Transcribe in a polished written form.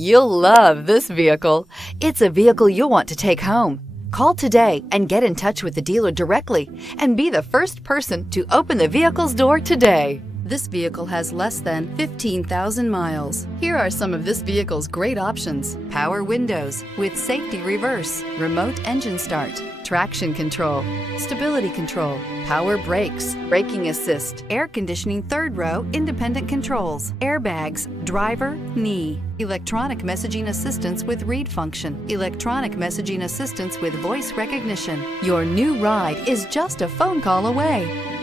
You'll love this vehicle. It's a vehicle you'll want to take home. Call today and get in touch with the dealer directly and be the first person to open the vehicle's door today. This vehicle has less than 15,000 miles. Here are some of this vehicle's great options: power windows with safety reverse, remote engine start, traction control, stability control, power brakes, braking assist, air conditioning third row independent controls, airbags, driver, knee, electronic messaging assistance with read function, electronic messaging assistance with voice recognition. Your new ride is just a phone call away.